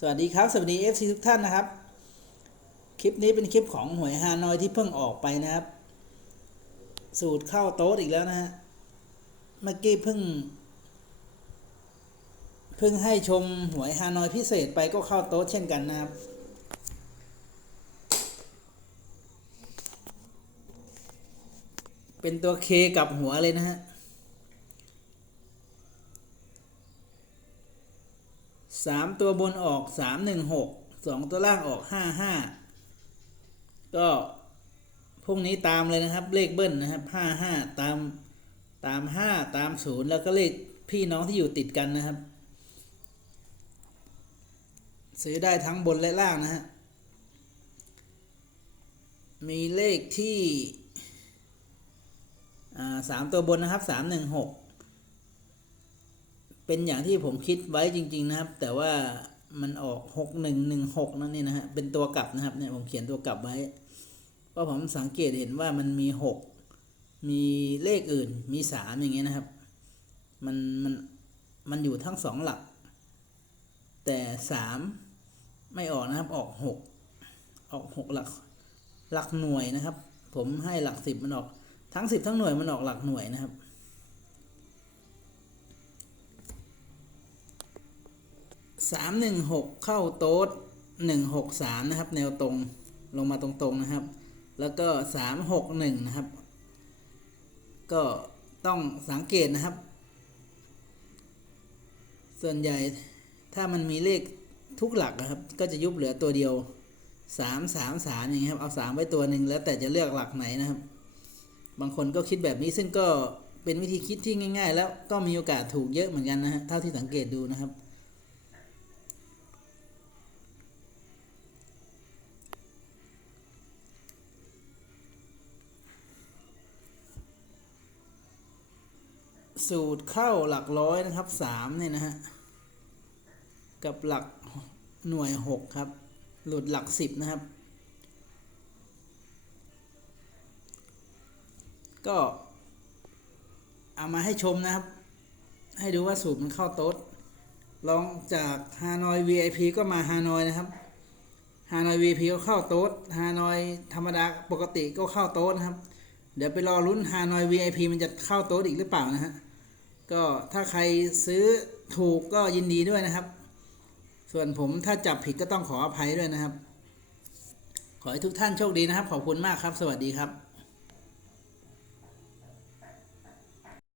สวัสดีครับ สวัสดี FC ทุกท่านนะครับ คลิปนี้เป็นคลิปของหวยฮานอยที่เพิ่งออกไปนะครับ สูตรเข้าโต๊ดอีกแล้วนะฮะ เมื่อกี้เพิ่ง เพิ่งให้ชมหวยฮานอยพิเศษไปก็เข้าโต๊ดเช่นกันนะครับเป็นตัวเคกับหัวเลยนะฮะ สามตัวบนออกสามหนึ่งหกสองตัวล่างออกห้าห้าก็พรุ่งนี้ตามเลยนะครับเลขเบิ้ลนะครับห้าห้าตามตามห้าตามศูนย์แล้วก็เลขพี่น้องที่อยู่ติดกันนะครับ ซื้อได้ทั้งบนและล่างนะฮะมีเลขที่สามตัวบนนะครับสามหนึ่งหก เป็นอย่างที่ผมคิดไว้จริง ๆ นะครับ แต่ว่ามันออกหกหนึ่งหนึ่งหกนั่นนี่นะฮะเป็นตัวกลับนะครับเนี่ยผมเขียนตัวกลับไว้ เพราะผมสังเกตเห็นว่ามันมีหกมีเลขอื่นมีสามอย่างเงี้ยนะครับ มันมันมันอยู่ทั้งสองหลัก แต่สามไม่ออกนะครับออกหกออกหกหลักหลักหน่วยนะครับ ผมให้หลักสิบมันออกทั้งสิบทั้งหน่วยมันออกหลักหน่วยนะครับ สามหนึ่งหกเข้าโต๊ดหนึ่งหกสามนะครับ แนวตรงลงมาตรงๆนะครับ แล้วก็สามหกหนึ่งนะครับ ก็ต้องสังเกตนะครับ ส่วนใหญ่ถ้ามันมีเลขทุกหลักนะครับ ก็จะยุบเหลือตัวเดียวสามสามสามอย่างเงี้ยครับ เอาสามไว้ตัวหนึ่งแล้วแต่จะเลือกหลักไหนนะครับ บางคนก็คิดแบบนี้ซึ่งก็เป็นวิธีคิดที่ง่าย ๆ แล้วก็มีโอกาสถูกเยอะเหมือนกันนะฮะเท่าที่สังเกตดูนะครับ สูตรเข้าหลักร้อยนะครับสามเนี่ยนะฮะกับหลักหน่วยหกครับ หลุดหลักสิบนะครับ ก็เอามาให้ชมนะครับ ให้ดูว่าสูตรมันเข้าโต๊ดลองจากฮานอย VIP ก็มาฮานอยนะครับฮานอย VIP ก็เข้าโต๊ดฮานอยธรรมดาปกติก็เข้าโต๊ดนะครับ เดี๋ยวไปรอลุ้นฮานอย VIP มันจะเข้าโต๊ดอีกหรือเปล่านะฮะ ก็ถ้าใครซื้อถูกก็ยินดีด้วยนะครับ ส่วนผมถ้าจับผิดก็ต้องขออภัยด้วยนะครับ ขอให้ทุกท่านโชคดีนะครับ ขอบคุณมากครับ สวัสดีครับ